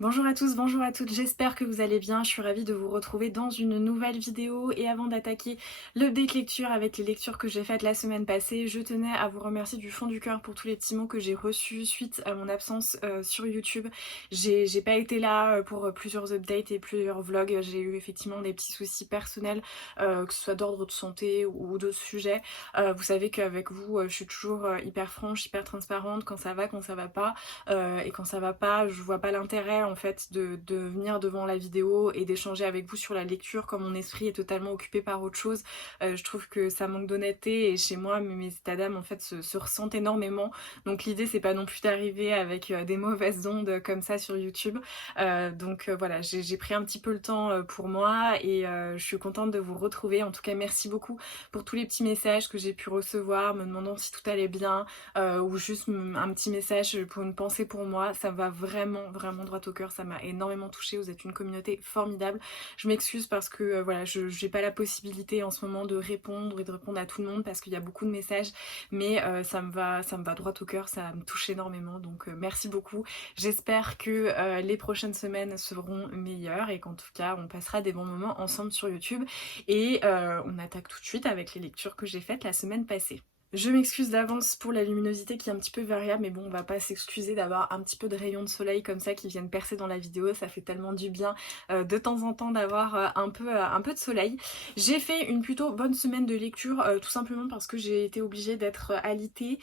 Bonjour à tous, bonjour à toutes, j'espère que vous allez bien, je suis ravie de vous retrouver dans une nouvelle vidéo et avant d'attaquer l'update lecture avec les lectures que j'ai faites la semaine passée, je tenais à vous remercier du fond du cœur pour tous les petits mots que j'ai reçus suite à mon absence sur YouTube. J'ai pas été là pour plusieurs updates et plusieurs vlogs, j'ai eu effectivement des petits soucis personnels, que ce soit d'ordre de santé ou d'autres sujets. Vous savez qu'avec vous, je suis toujours hyper franche, hyper transparente quand ça va pas. Et quand ça va pas, je vois pas l'intérêt en fait de venir devant la vidéo et d'échanger avec vous sur la lecture quand mon esprit est totalement occupé par autre chose. Je trouve que ça manque d'honnêteté et chez moi mes états d'âme en fait se ressentent énormément. Donc l'idée c'est pas non plus d'arriver avec des mauvaises ondes comme ça sur YouTube. Voilà, j'ai pris un petit peu le temps pour moi et je suis contente de vous retrouver. En tout cas merci beaucoup pour tous les petits messages que j'ai pu recevoir me demandant si tout allait bien, ou juste un petit message pour une pensée pour moi, ça me va vraiment droit au cœur, ça m'a énormément touchée, vous êtes une communauté formidable. Je m'excuse parce que voilà, je j'ai pas la possibilité en ce moment de répondre et de répondre à tout le monde parce qu'il y a beaucoup de messages, mais ça me va droit au cœur, ça me touche énormément, donc merci beaucoup. J'espère que les prochaines semaines seront meilleures et qu'en tout cas on passera des bons moments ensemble sur YouTube et on attaque tout de suite avec les lectures que j'ai faites la semaine passée. Je m'excuse d'avance pour la luminosité qui est un petit peu variable, mais bon, on va pas s'excuser d'avoir un petit peu de rayons de soleil comme ça qui viennent percer dans la vidéo, ça fait tellement du bien de temps en temps d'avoir un peu de soleil. J'ai fait une plutôt bonne semaine de lecture, tout simplement parce que j'ai été obligée d'être alitée,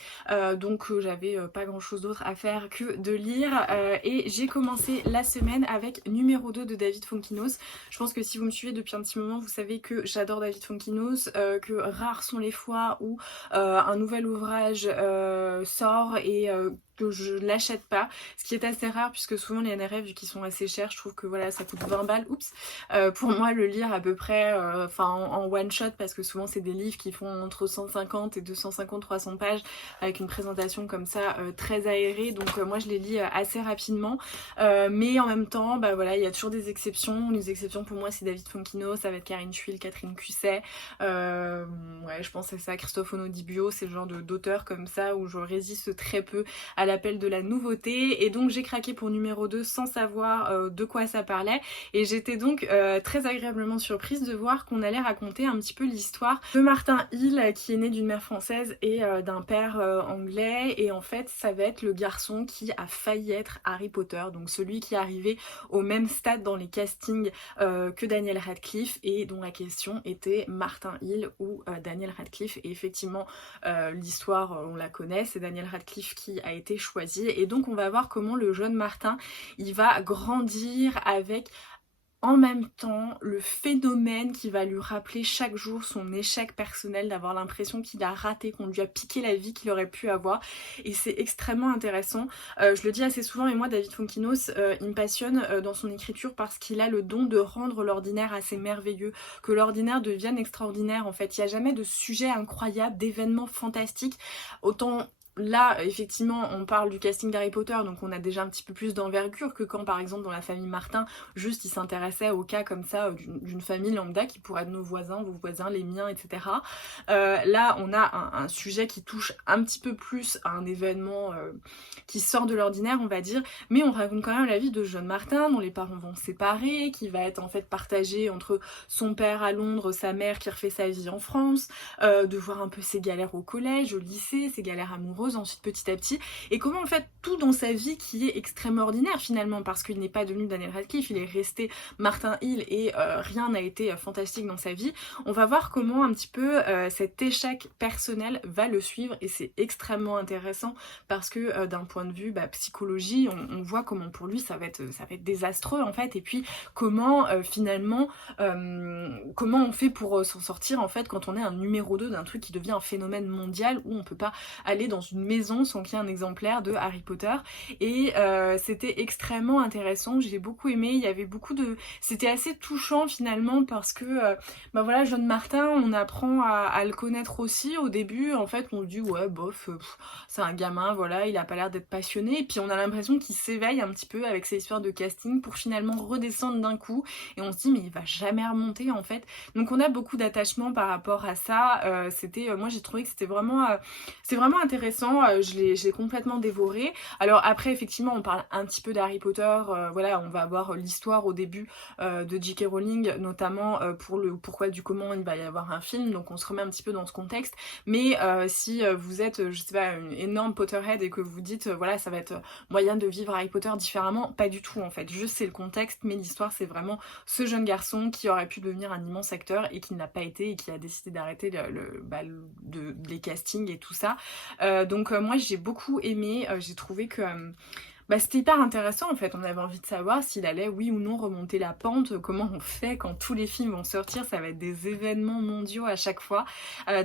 donc j'avais pas grand chose d'autre à faire que de lire, et j'ai commencé la semaine avec numéro 2 de David Fonkinos. Je pense que si vous me suivez depuis un petit moment, vous savez que j'adore David Fonkinos, que rares sont les fois où un nouvel ouvrage sort et que je l'achète pas, ce qui est assez rare puisque souvent les NRF vu qu'ils sont assez chers, je trouve que voilà ça coûte 20 balles, oups, pour moi le lire à peu près en one shot parce que souvent c'est des livres qui font entre 150 et 250-300 pages avec une présentation comme ça très aérée, donc moi je les lis assez rapidement, mais en même temps bah voilà il y a toujours des exceptions. Les exceptions pour moi c'est David Fonkino, ça va être Karine Thuil, Catherine Cusset, ouais je pense à ça, Christophe Onodibio, c'est le genre d'auteur comme ça où je résiste très peu à l'appel de la nouveauté, et donc j'ai craqué pour numéro 2 sans savoir de quoi ça parlait, et j'étais donc très agréablement surprise de voir qu'on allait raconter un petit peu l'histoire de Martin Hill qui est né d'une mère française et d'un père anglais, et en fait ça va être le garçon qui a failli être Harry Potter, donc celui qui est arrivé au même stade dans les castings que Daniel Radcliffe, et dont la question était Martin Hill ou Daniel Radcliffe, et effectivement l'histoire on la connaît, c'est Daniel Radcliffe qui a été choisi, et donc on va voir comment le jeune Martin il va grandir avec en même temps le phénomène qui va lui rappeler chaque jour son échec personnel, d'avoir l'impression qu'il a raté, qu'on lui a piqué la vie qu'il aurait pu avoir, et c'est extrêmement intéressant. Je le dis assez souvent, mais moi David Fonkinos il me passionne dans son écriture parce qu'il a le don de rendre l'ordinaire assez merveilleux, que l'ordinaire devienne extraordinaire en fait. Il n'y a jamais de sujet incroyable, d'événements fantastiques, autant là, effectivement, on parle du casting d'Harry Potter, donc on a déjà un petit peu plus d'envergure que quand, par exemple, dans la famille Martin, juste il s'intéressait au cas comme ça d'une famille lambda qui pourrait être nos voisins, vos voisins, les miens, etc. Là, on a un sujet qui touche un petit peu plus à un événement qui sort de l'ordinaire, on va dire, mais on raconte quand même la vie de jeune Martin, dont les parents vont se séparer, qui va être en fait partagé entre son père à Londres, sa mère qui refait sa vie en France, de voir un peu ses galères au collège, au lycée, ses galères amoureuses, ensuite petit à petit, et comment en fait tout dans sa vie qui est extrêmement ordinaire finalement, parce qu'il n'est pas devenu Daniel Radcliffe, il est resté Martin Hill, et rien n'a été fantastique dans sa vie. On va voir comment un petit peu cet échec personnel va le suivre, et c'est extrêmement intéressant parce que d'un point de vue psychologie, on voit comment pour lui ça va être désastreux en fait, et puis comment finalement comment on fait pour s'en sortir en fait quand on est un numéro 2 d'un truc qui devient un phénomène mondial où on peut pas aller dans une maison sans qu'il y ait un exemplaire de Harry Potter, et c'était extrêmement intéressant, j'ai beaucoup aimé, il y avait beaucoup de... C'était assez touchant finalement parce que bah voilà, jeune Martin, on apprend à le connaître aussi. Au début en fait on se dit ouais bof, c'est un gamin, voilà, il a pas l'air d'être passionné, et puis on a l'impression qu'il s'éveille un petit peu avec ses histoires de casting pour finalement redescendre d'un coup, et on se dit mais il va jamais remonter en fait. Donc on a beaucoup d'attachement par rapport à ça, moi j'ai trouvé que c'était vraiment intéressant. temps, je l'ai complètement dévoré. Alors après, effectivement, on parle un petit peu d'Harry Potter, voilà, on va avoir l'histoire au début de J.K. Rowling, notamment pour le pourquoi du comment il va y avoir un film, donc on se remet un petit peu dans ce contexte. Mais si vous êtes, je sais pas, une énorme Potterhead et que vous dites, voilà, ça va être moyen de vivre Harry Potter différemment, pas du tout en fait. Juste c'est le contexte, mais l'histoire c'est vraiment ce jeune garçon qui aurait pu devenir un immense acteur et qui ne l'a pas été et qui a décidé d'arrêter les castings et tout ça. Donc moi j'ai beaucoup aimé, j'ai trouvé que c'était hyper intéressant en fait, on avait envie de savoir s'il allait oui ou non remonter la pente, comment on fait quand tous les films vont sortir, ça va être des événements mondiaux à chaque fois,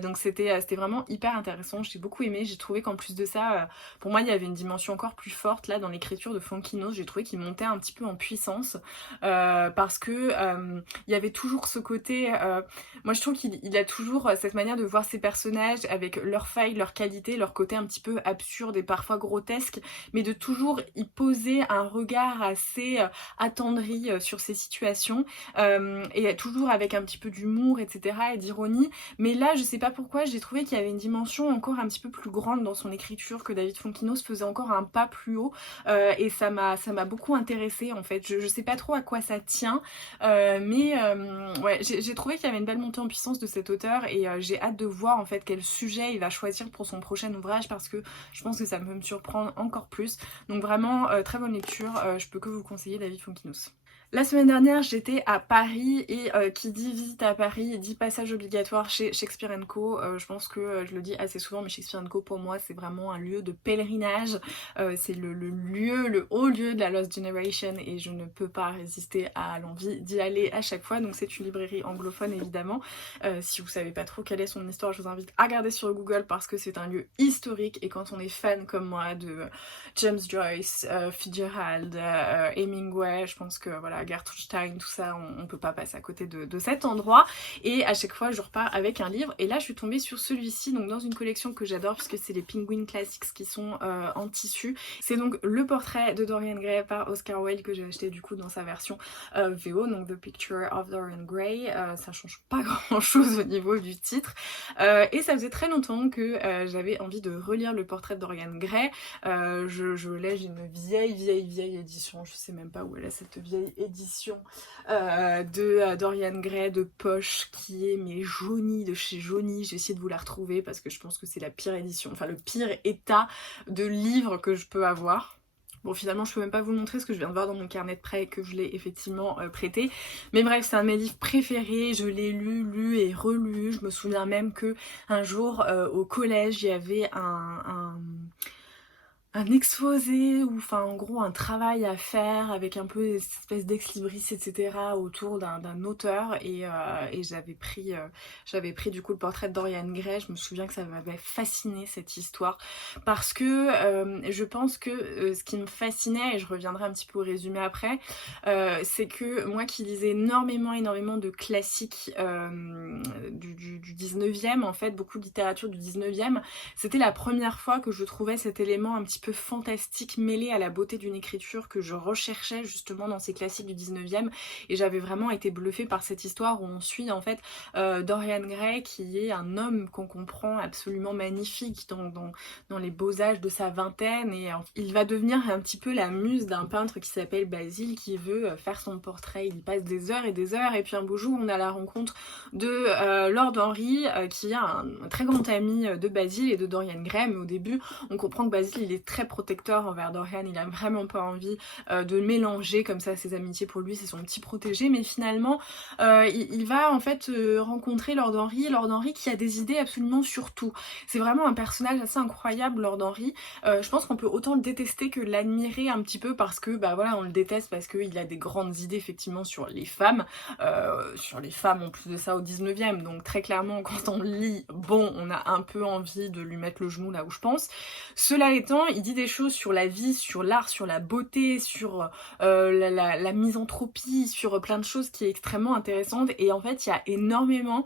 donc c'était vraiment hyper intéressant, j'ai beaucoup aimé, j'ai trouvé qu'en plus de ça, pour moi il y avait une dimension encore plus forte là dans l'écriture de Fonkinos, j'ai trouvé qu'il montait un petit peu en puissance, parce que il y avait toujours ce côté, moi je trouve qu'il a toujours cette manière de voir ses personnages avec leurs failles, leurs qualités, leur côté un petit peu absurde et parfois grotesque, mais de toujours y poser un regard assez attendri sur ces situations, et toujours avec un petit peu d'humour, etc. et d'ironie. Mais là, je sais pas pourquoi, j'ai trouvé qu'il y avait une dimension encore un petit peu plus grande dans son écriture, que David Fonkinos faisait encore un pas plus haut, et ça m'a beaucoup intéressée en fait. Je sais pas trop à quoi ça tient, mais ouais, j'ai trouvé qu'il y avait une belle montée en puissance de cet auteur, et j'ai hâte de voir en fait quel sujet il va choisir pour son prochain ouvrage, parce que je pense que ça peut me surprendre encore plus. Donc vraiment très bonne lecture, je peux que vous conseiller David Fonkinos. La semaine dernière, j'étais à Paris et qui dit visite à Paris dit passage obligatoire chez Shakespeare & Co. Je pense que je le dis assez souvent, mais Shakespeare & Co pour moi c'est vraiment un lieu de pèlerinage. C'est le haut lieu de la Lost Generation et je ne peux pas résister à l'envie d'y aller à chaque fois. Donc c'est une librairie anglophone évidemment. Si vous savez pas trop quelle est son histoire, je vous invite à regarder sur Google parce que c'est un lieu historique et quand on est fan comme moi de James Joyce, Fitzgerald, Hemingway, je pense que voilà, Gertrude Stein, tout ça, on peut pas passer à côté de cet endroit. Et à chaque fois, je repars avec un livre. Et là, je suis tombée sur celui-ci, donc dans une collection que j'adore, puisque c'est les Penguin Classics qui sont en tissu. C'est donc le portrait de Dorian Gray par Oscar Wilde que j'ai acheté du coup dans sa version VO, donc The Picture of Dorian Gray. Ça change pas grand-chose au niveau du titre. Et ça faisait très longtemps que j'avais envie de relire le portrait de Dorian Gray. Je l'ai, j'ai une vieille édition, je sais même pas où elle est cette vieille édition de Dorian Gray de poche qui est mais jaunie de chez Jauny. J'ai essayé de vous la retrouver parce que je pense que c'est la pire édition, enfin le pire état de livre que je peux avoir. Bon finalement je peux même pas vous le montrer parce que je viens de voir dans mon carnet de prêt que je l'ai effectivement prêté. Mais bref c'est un de mes livres préférés, je l'ai lu et relu. Je me souviens même que un jour au collège il y avait un exposé ou enfin en gros un travail à faire avec un peu des espèces d'ex-libris etc autour d'un auteur et j'avais pris du coup le portrait de Dorian Gray. Je me souviens que ça m'avait fasciné cette histoire parce que je pense que ce qui me fascinait, et je reviendrai un petit peu au résumé après, c'est que moi qui lisais énormément de classiques du 19e en fait, beaucoup de littérature du 19e, c'était la première fois que je trouvais cet élément un petit peu fantastique mêlé à la beauté d'une écriture que je recherchais justement dans ces classiques du 19e, et j'avais vraiment été bluffée par cette histoire où on suit en fait Dorian Gray qui est un homme qu'on comprend absolument magnifique dans les beaux âges de sa vingtaine, et il va devenir un petit peu la muse d'un peintre qui s'appelle Basile qui veut faire son portrait. Il passe des heures et puis un beau jour on a la rencontre de Lord Henry qui est un très grand ami de Basile et de Dorian Gray, mais au début on comprend que Basile il est très protecteur envers Dorian, il a vraiment pas envie de mélanger comme ça ses amitiés, pour lui c'est son petit protégé, mais finalement il va en fait rencontrer Lord Henry qui a des idées absolument sur tout. C'est vraiment un personnage assez incroyable Lord Henry. Je pense qu'on peut autant le détester que l'admirer un petit peu parce que bah voilà on le déteste parce qu'il a des grandes idées effectivement sur les femmes en plus de ça au 19e, donc très clairement quand on lit, bon on a un peu envie de lui mettre le genou là où je pense. Cela étant, il dit des choses sur la vie, sur l'art, sur la beauté, sur la misanthropie, sur plein de choses qui est extrêmement intéressante, et en fait il y a énormément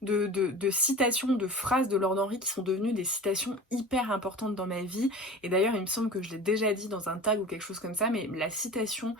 de citations, de phrases de Lord Henry qui sont devenues des citations hyper importantes dans ma vie, et d'ailleurs il me semble que je l'ai déjà dit dans un tag ou quelque chose comme ça, mais la citation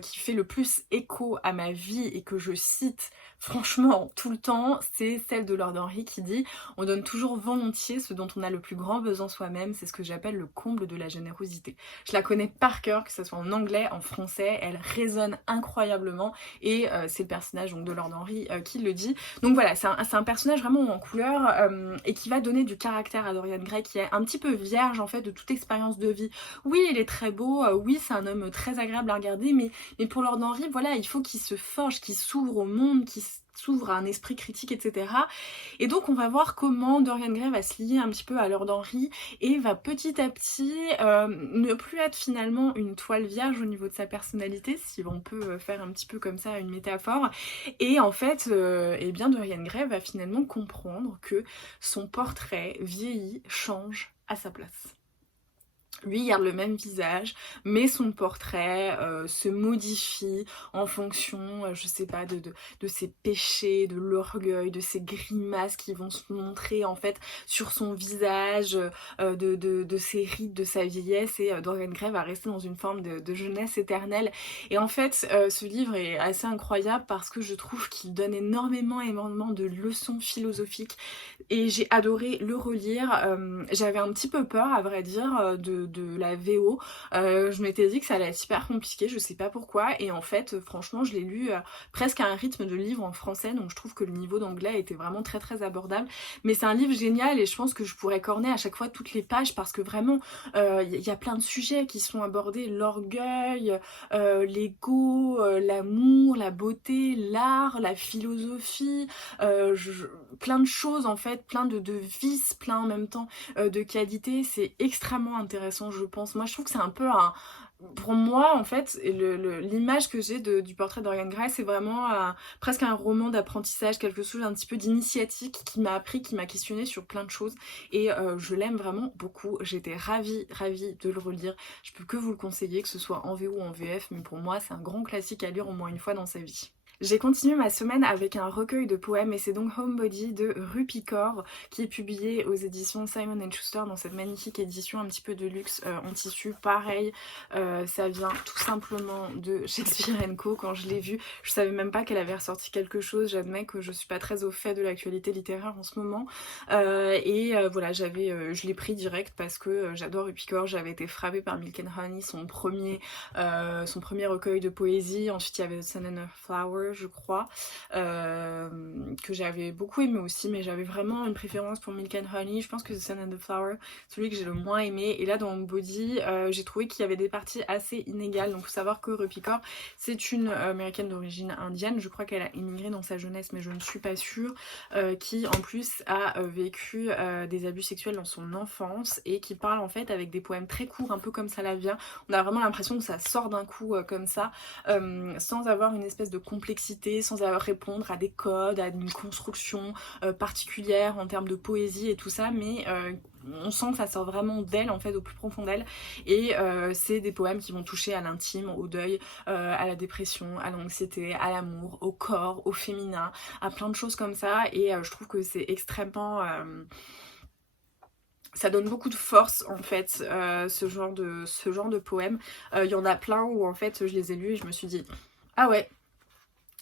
qui fait le plus écho à ma vie et que je cite franchement, tout le temps, c'est celle de Lord Henry qui dit « On donne toujours volontiers ce dont on a le plus grand besoin soi-même, c'est ce que j'appelle le comble de la générosité. » Je la connais par cœur, que ce soit en anglais, en français, elle résonne incroyablement et c'est le personnage donc, de Lord Henry qui le dit. Donc voilà, c'est un personnage vraiment en couleur et qui va donner du caractère à Dorian Gray, qui est un petit peu vierge en fait de toute expérience de vie. Oui, il est très beau, oui, c'est un homme très agréable à regarder, mais pour Lord Henry, voilà, il faut qu'il se forge, qu'il s'ouvre au monde, qu'il s'ouvre à un esprit critique, etc. Et donc on va voir comment Dorian Gray va se lier un petit peu à Lord Henry et va petit à petit ne plus être finalement une toile vierge au niveau de sa personnalité, si on peut faire un petit peu comme ça une métaphore. Et en fait, eh bien Dorian Gray va finalement comprendre que son portrait vieillit, change à sa place. Lui garde le même visage, mais son portrait se modifie en fonction, je sais pas, de ses péchés, de l'orgueil, de ses grimaces qui vont se montrer en fait sur son visage, de ses rides, de sa vieillesse, et Dorian Gray va rester dans une forme de jeunesse éternelle. Et en fait, ce livre est assez incroyable parce que je trouve qu'il donne énormément de leçons philosophiques et j'ai adoré le relire. J'avais un petit peu peur, à vrai dire, de la VO. Je m'étais dit que ça allait être super compliqué, je sais pas pourquoi, et en fait franchement je l'ai lu presque à un rythme de livre en français, donc je trouve que le niveau d'anglais était vraiment très abordable. Mais c'est un livre génial et je pense que je pourrais corner à chaque fois toutes les pages parce que vraiment y a plein de sujets qui sont abordés: l'orgueil, l'ego, l'amour, la beauté, l'art, la philosophie, plein de choses en fait, plein de vices, plein en même temps de qualité. C'est extrêmement intéressant, je pense. Moi je trouve que c'est un peu un... Pour moi en fait, l'image que j'ai du portrait de Dorian Gray, c'est vraiment presque un roman d'apprentissage, quelque chose un petit peu d'initiatique qui m'a appris, qui m'a questionné sur plein de choses, et je l'aime vraiment beaucoup. J'étais ravie de le relire. Je peux que vous le conseiller, que ce soit en VO ou en VF, mais pour moi c'est un grand classique à lire au moins une fois dans sa vie. J'ai continué ma semaine avec un recueil de poèmes et c'est donc Homebody de Rupi Kaur qui est publié aux éditions Simon & Schuster dans cette magnifique édition un petit peu de luxe en tissu. Pareil, ça vient tout simplement de Shakespeare & Co. Quand je l'ai vu, je savais même pas qu'elle avait ressorti quelque chose. J'admets que je suis pas très au fait de l'actualité littéraire en ce moment. Voilà, je l'ai pris direct parce que j'adore Rupi Kaur. J'avais été frappée par Milk and Honey, son premier recueil de poésie. Ensuite il y avait The Sun and the Flower, je crois, que j'avais beaucoup aimé aussi, mais j'avais vraiment une préférence pour Milk and Honey. Je pense que The Sun and the Flower, celui que j'ai le moins aimé. Et là dans Body, j'ai trouvé qu'il y avait des parties assez inégales. Donc faut savoir que Rupi Kaur, c'est une américaine d'origine indienne, je crois qu'elle a immigré dans sa jeunesse mais je ne suis pas sûre, qui en plus a vécu des abus sexuels dans son enfance et qui parle en fait avec des poèmes très courts, un peu comme ça la vient. On a vraiment l'impression que ça sort d'un coup comme ça, sans avoir une espèce de complexité, sans avoir répondre à des codes, à une construction particulière en termes de poésie et tout ça, mais on sent que ça sort vraiment d'elle en fait, au plus profond d'elle, et c'est des poèmes qui vont toucher à l'intime, au deuil, à la dépression, à l'anxiété, à l'amour, au corps, au féminin, à plein de choses comme ça, et je trouve que c'est extrêmement... ça donne beaucoup de force en fait, ce genre de poèmes. Il y en a plein où en fait je les ai lus et je me suis dit ah ouais,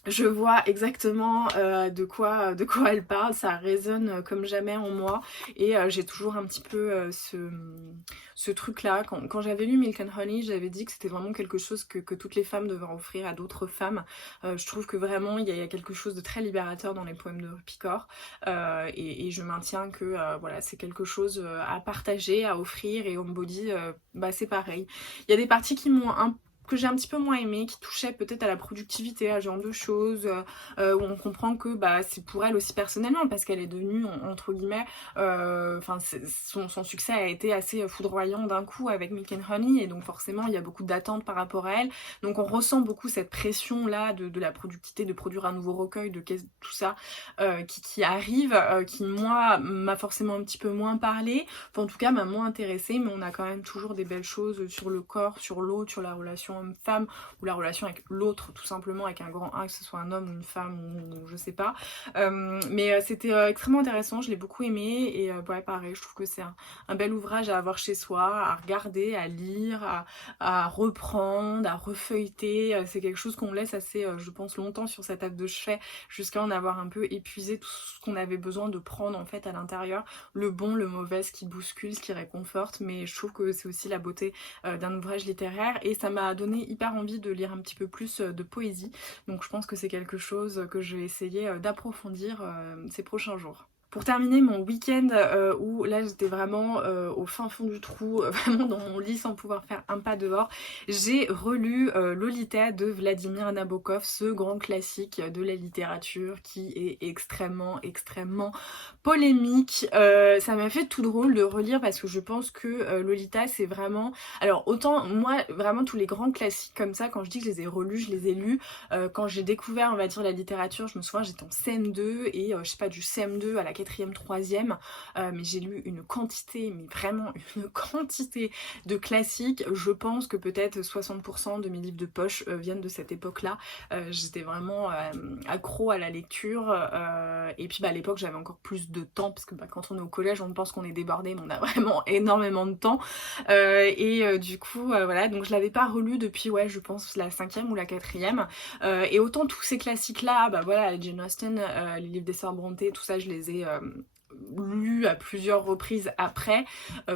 je vois exactement de quoi elle parle, ça résonne comme jamais en moi, et j'ai toujours un petit peu ce truc là. Quand j'avais lu Milk and Honey, j'avais dit que c'était vraiment quelque chose que toutes les femmes devraient offrir à d'autres femmes. Je trouve que vraiment il y a quelque chose de très libérateur dans les poèmes de Rupi Kaur, et je maintiens que voilà, c'est quelque chose à partager, à offrir, et Homebody, bah, c'est pareil. Il y a des parties que j'ai un petit peu moins aimé, qui touchait peut-être à la productivité, à ce genre de choses, où on comprend que bah, c'est pour elle aussi personnellement, parce qu'elle est devenue, entre guillemets, son succès a été assez foudroyant d'un coup avec Milk and Honey, et donc forcément il y a beaucoup d'attentes par rapport à elle, donc on ressent beaucoup cette pression là de la productivité, de produire un nouveau recueil, de tout ça qui arrive, qui moi m'a forcément un petit peu moins parlé, enfin, en tout cas m'a moins intéressée, mais on a quand même toujours des belles choses sur le corps, sur l'autre, sur la relation relation homme-femme ou la relation avec l'autre, tout simplement avec un grand A, que ce soit un homme ou une femme ou je sais pas. Mais c'était extrêmement intéressant, je l'ai beaucoup aimé et ouais, pareil, je trouve que c'est un bel ouvrage à avoir chez soi, à regarder, à lire, à reprendre, à refeuilleter. C'est quelque chose qu'on laisse assez, je pense, longtemps sur sa table de chevet jusqu'à en avoir un peu épuisé tout ce qu'on avait besoin de prendre en fait à l'intérieur, le bon, le mauvais, ce qui bouscule, ce qui réconforte. Mais je trouve que c'est aussi la beauté d'un ouvrage littéraire et ça m'a donné hyper envie de lire un petit peu plus de poésie. Donc je pense que c'est quelque chose que je vais essayer d'approfondir ces prochains jours. Pour terminer mon week-end où là j'étais vraiment au fin fond du trou, vraiment dans mon lit sans pouvoir faire un pas dehors, j'ai relu Lolita de Vladimir Nabokov, ce grand classique de la littérature qui est extrêmement polémique. Ça m'a fait tout drôle de relire parce que je pense que Lolita c'est vraiment... Alors autant moi vraiment tous les grands classiques comme ça, quand je dis que je les ai relus, je les ai lus quand j'ai découvert on va dire la littérature, je me souviens j'étais en CM2 et je sais pas du CM2 à la 4e, 3e, mais j'ai lu une quantité, mais vraiment une quantité de classiques. Je pense que peut-être 60% de mes livres de poche viennent de cette époque-là. J'étais vraiment accro à la lecture et puis à l'époque j'avais encore plus de temps parce que quand on est au collège on pense qu'on est débordé mais on a vraiment énormément de temps du coup voilà, donc je l'avais pas relu depuis ouais je pense la 5e ou la 4e et autant tous ces classiques là, bah voilà, Jane Austen, les livres des sœurs Brontë, tout ça je les ai lu à plusieurs reprises après,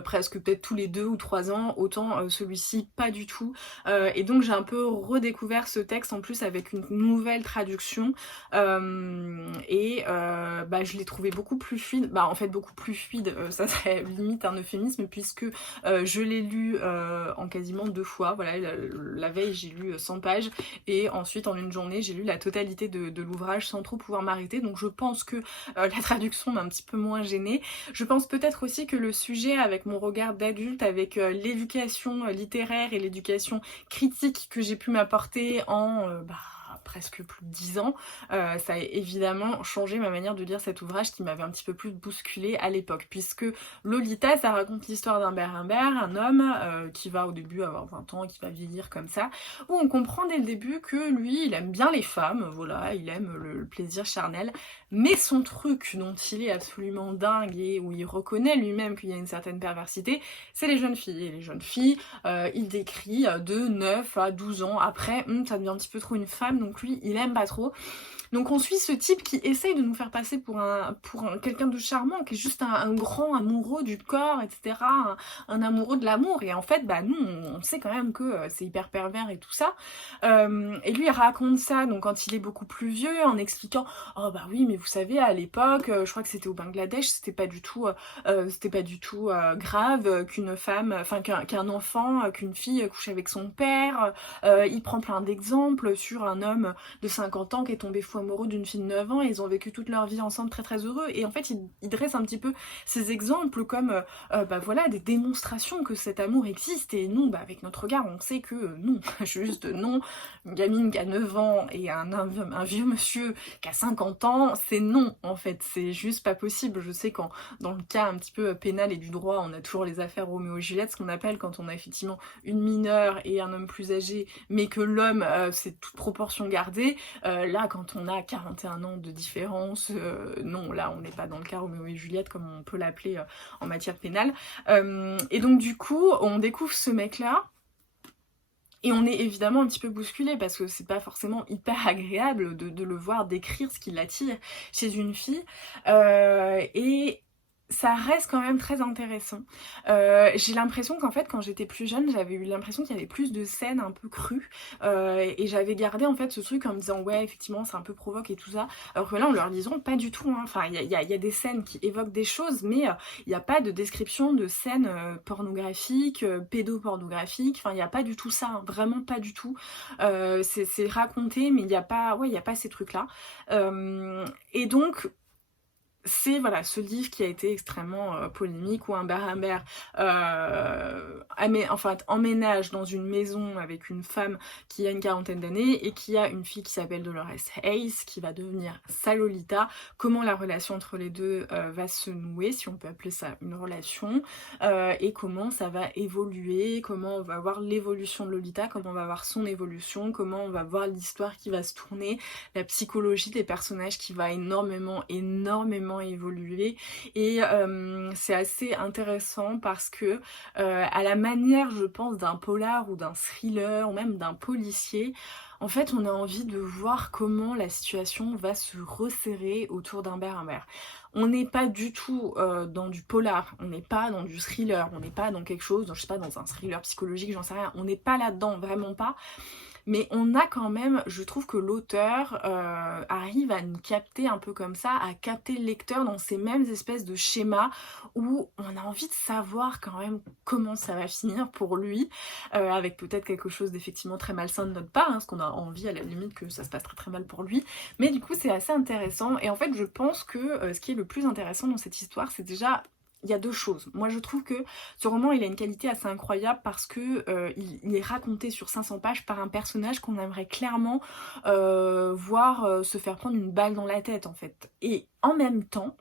presque peut-être tous les 2 ou 3 ans, autant celui-ci pas du tout. Et donc j'ai un peu redécouvert ce texte en plus avec une nouvelle traduction bah, je l'ai trouvé beaucoup plus fluide, bah en fait beaucoup plus fluide, ça serait limite un euphémisme puisque je l'ai lu en quasiment 2 fois, voilà, la veille j'ai lu 100 pages et ensuite en une journée j'ai lu la totalité de l'ouvrage sans trop pouvoir m'arrêter, donc je pense que la traduction m'a un petit peu moins gênée. Je pense peut-être aussi que le sujet avec mon regard d'adulte, avec l'éducation littéraire et l'éducation critique que j'ai pu m'apporter en presque plus de 10 ans, ça a évidemment changé ma manière de lire cet ouvrage qui m'avait un petit peu plus bousculée à l'époque, puisque Lolita, ça raconte l'histoire d'Humbert Humbert, un homme qui va au début avoir 20 ans et qui va vieillir comme ça, où on comprend dès le début que lui, il aime bien les femmes, voilà, il aime le plaisir charnel, mais son truc dont il est absolument dingue et où il reconnaît lui-même qu'il y a une certaine perversité, c'est les jeunes filles. Et les jeunes filles, il décrit de 9 à 12 ans, après, ça devient un petit peu trop une femme, donc lui, il aime pas trop. Donc on suit ce type qui essaye de nous faire passer pour quelqu'un de charmant, qui est juste un grand amoureux du corps, etc. Un amoureux de l'amour. Et en fait, bah nous, on sait quand même que c'est hyper pervers et tout ça. Et lui, il raconte ça donc quand il est beaucoup plus vieux, en expliquant « Oh bah oui, mais vous savez, à l'époque, je crois que c'était au Bangladesh, c'était pas du tout grave qu'une femme, enfin qu'un enfant, qu'une fille couche avec son père. Il prend plein d'exemples sur un homme de 50 ans qui est tombé fou amoureux d'une fille de 9 ans et ils ont vécu toute leur vie ensemble très heureux. Et en fait, il dresse un petit peu ces exemples comme bah voilà, des démonstrations que cet amour existe. Et nous, bah, avec notre regard, on sait que non, juste non. Une gamine qui a 9 ans et un vieux monsieur qui a 50 ans, c'est non, en fait. C'est juste pas possible. Je sais qu'en dans le cas un petit peu pénal et du droit, on a toujours les affaires Roméo et Juliette, ce qu'on appelle quand on a effectivement une mineure et un homme plus âgé, mais que l'homme, c'est toute proportion gardée. Là, quand on a 41 ans de différence, non, là, on n'est pas dans le cas Roméo et Juliette, comme on peut l'appeler en matière pénale. Et donc, du coup, on découvre ce mec-là, et on est évidemment un petit peu bousculé parce que c'est pas forcément hyper agréable de le voir décrire ce qui l'attire chez une fille. Et ça reste quand même très intéressant. J'ai l'impression qu'en fait quand j'étais plus jeune, j'avais eu l'impression qu'il y avait plus de scènes un peu crues et j'avais gardé en fait ce truc en me disant ouais effectivement c'est un peu provoque et tout ça, alors que là en leur disant pas du tout, hein. Enfin il y a des scènes qui évoquent des choses mais il n'y a pas de description de scènes pornographiques, pédopornographiques, enfin il n'y a pas du tout ça, hein. Vraiment pas du tout. C'est raconté mais il n'y a pas ces trucs là et donc c'est voilà, ce livre qui a été extrêmement polémique où Humbert emménage dans une maison avec une femme qui a une quarantaine d'années et qui a une fille qui s'appelle Dolores Hayes qui va devenir sa Lolita. Comment la relation entre les deux va se nouer, si on peut appeler ça une relation, et comment ça va évoluer, comment on va voir l'évolution de Lolita, comment on va voir son évolution, comment on va voir l'histoire qui va se tourner, la psychologie des personnages qui va énormément évoluer. Et c'est assez intéressant parce que à la manière, je pense, d'un polar ou d'un thriller ou même d'un policier, en fait, on a envie de voir comment la situation va se resserrer autour d'Humbert Humbert. On n'est pas du tout dans du polar, on n'est pas dans du thriller, on n'est pas dans quelque chose, je sais pas, dans un thriller psychologique, j'en sais rien, on n'est pas là-dedans, vraiment pas. Mais on a quand même, je trouve que l'auteur arrive à nous capter un peu comme ça, à capter le lecteur dans ces mêmes espèces de schémas où on a envie de savoir quand même comment ça va finir pour lui, avec peut-être quelque chose d'effectivement très malsain de notre part, hein, parce qu'on a envie à la limite que ça se passe très très mal pour lui. Mais du coup c'est assez intéressant et en fait je pense que ce qui est le plus intéressant dans cette histoire c'est déjà... Il y a deux choses. Moi je trouve que ce roman il a une qualité assez incroyable parce que il est raconté sur 500 pages par un personnage qu'on aimerait clairement voir se faire prendre une balle dans la tête en fait. Et en même temps,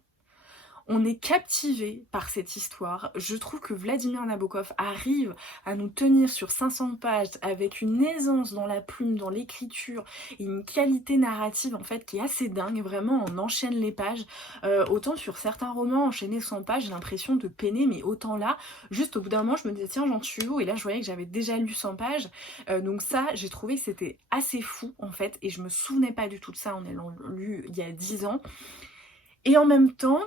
on est captivé par cette histoire. Je trouve que Vladimir Nabokov arrive à nous tenir sur 500 pages avec une aisance dans la plume, dans l'écriture, et une qualité narrative en fait qui est assez dingue. Vraiment, on enchaîne les pages. Autant sur certains romans, enchaîner 100 pages, j'ai l'impression de peiner, mais autant là, juste au bout d'un moment, je me disais tiens, j'en suis où? Et là, je voyais que j'avais déjà lu 100 pages. Donc ça, j'ai trouvé que c'était assez fou en fait, et je me souvenais pas du tout de ça en ayant lu il y a 10 ans. Et en même temps,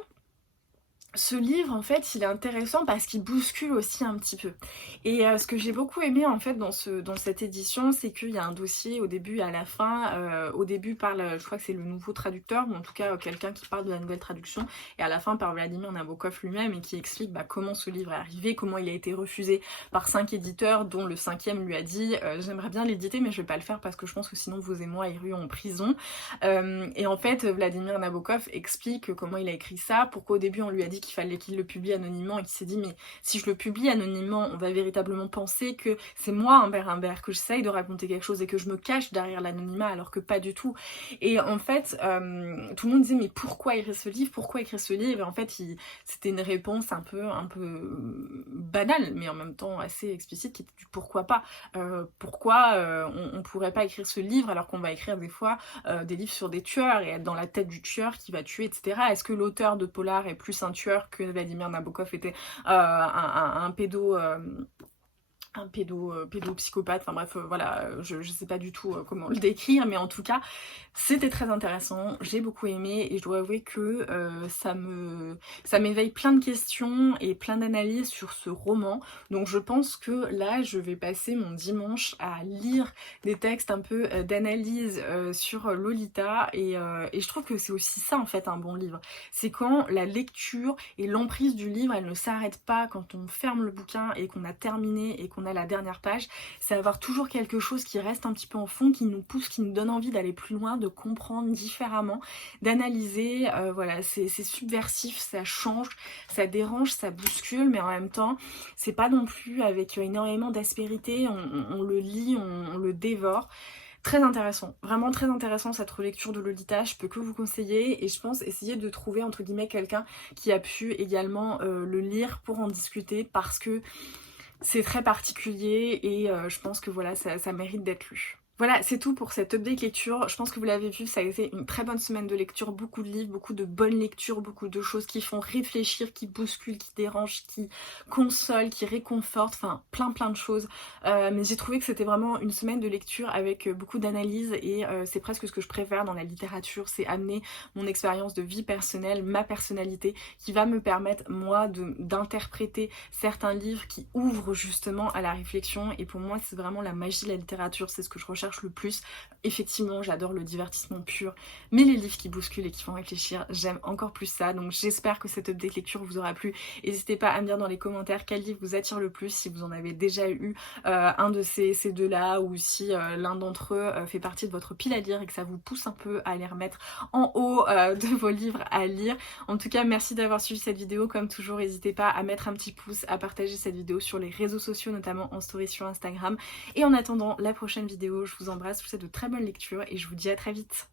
ce livre, en fait, il est intéressant parce qu'il bouscule aussi un petit peu. Et ce que j'ai beaucoup aimé, en fait, dans cette édition, c'est qu'il y a un dossier au début et à la fin. Au début parle, je crois que c'est le nouveau traducteur, ou en tout cas quelqu'un qui parle de la nouvelle traduction, et à la fin par Vladimir Nabokov lui-même, et qui explique comment ce livre est arrivé, comment il a été refusé par 5 éditeurs, dont le 5e lui a dit j'aimerais bien l'éditer, mais je vais pas le faire parce que je pense que sinon vous et moi irions en prison. Et en fait, Vladimir Nabokov explique comment il a écrit ça, pourquoi au début on lui a dit qu'il fallait qu'il le publie anonymement et qu'il s'est dit mais si je le publie anonymement on va véritablement penser que c'est moi Humbert, que j'essaye de raconter quelque chose et que je me cache derrière l'anonymat alors que pas du tout. Et en fait tout le monde disait mais pourquoi écrire ce livre, et en fait c'était une réponse un peu banale mais en même temps assez explicite qui était du pourquoi pas, on pourrait pas écrire ce livre alors qu'on va écrire des fois des livres sur des tueurs et être dans la tête du tueur qui va tuer, etc. Est-ce que l'auteur de Polar est plus un tueur que Vladimir Nabokov était un pédopsychopathe, enfin bref, voilà, je sais pas du tout comment le décrire, mais en tout cas, c'était très intéressant, j'ai beaucoup aimé, et je dois avouer que ça m'éveille plein de questions et plein d'analyses sur ce roman, donc je pense que là, je vais passer mon dimanche à lire des textes un peu d'analyse sur Lolita, et je trouve que c'est aussi ça, en fait, un bon livre. C'est quand la lecture et l'emprise du livre, elle ne s'arrête pas quand on ferme le bouquin et qu'on a terminé et qu'on a la dernière page, c'est avoir toujours quelque chose qui reste un petit peu en fond, qui nous pousse, qui nous donne envie d'aller plus loin, de comprendre différemment, d'analyser, voilà, c'est subversif, ça change, ça dérange, ça bouscule, mais en même temps, c'est pas non plus avec énormément d'aspérité, on le lit, on le dévore. Très intéressant, vraiment très intéressant cette relecture de Lolita, je peux que vous conseiller, et je pense essayer de trouver entre guillemets quelqu'un qui a pu également le lire pour en discuter, parce que c'est très particulier et je pense que voilà, ça mérite d'être lu. Voilà, c'est tout pour cette update lecture. Je pense que vous l'avez vu, ça a été une très bonne semaine de lecture, beaucoup de livres, beaucoup de bonnes lectures, beaucoup de choses qui font réfléchir, qui bousculent, qui dérangent, qui consolent, qui réconfortent, enfin plein de choses. Mais j'ai trouvé que c'était vraiment une semaine de lecture avec beaucoup d'analyse, et c'est presque ce que je préfère dans la littérature, c'est amener mon expérience de vie personnelle, ma personnalité, qui va me permettre moi d'interpréter certains livres qui ouvrent justement à la réflexion, et pour moi c'est vraiment la magie de la littérature, c'est ce que je recherche recherche le plus. Effectivement, j'adore le divertissement pur, mais les livres qui bousculent et qui font réfléchir, j'aime encore plus ça. Donc j'espère que cette update lecture vous aura plu. N'hésitez pas à me dire dans les commentaires quel livre vous attire le plus, si vous en avez déjà eu un de ces deux-là, ou si l'un d'entre eux fait partie de votre pile à lire et que ça vous pousse un peu à les remettre en haut de vos livres à lire. En tout cas, merci d'avoir suivi cette vidéo. Comme toujours, n'hésitez pas à mettre un petit pouce, à partager cette vidéo sur les réseaux sociaux, notamment en story sur Instagram. Et en attendant la prochaine vidéo, je vous embrasse, je vous souhaite de très bonnes lectures et je vous dis à très vite.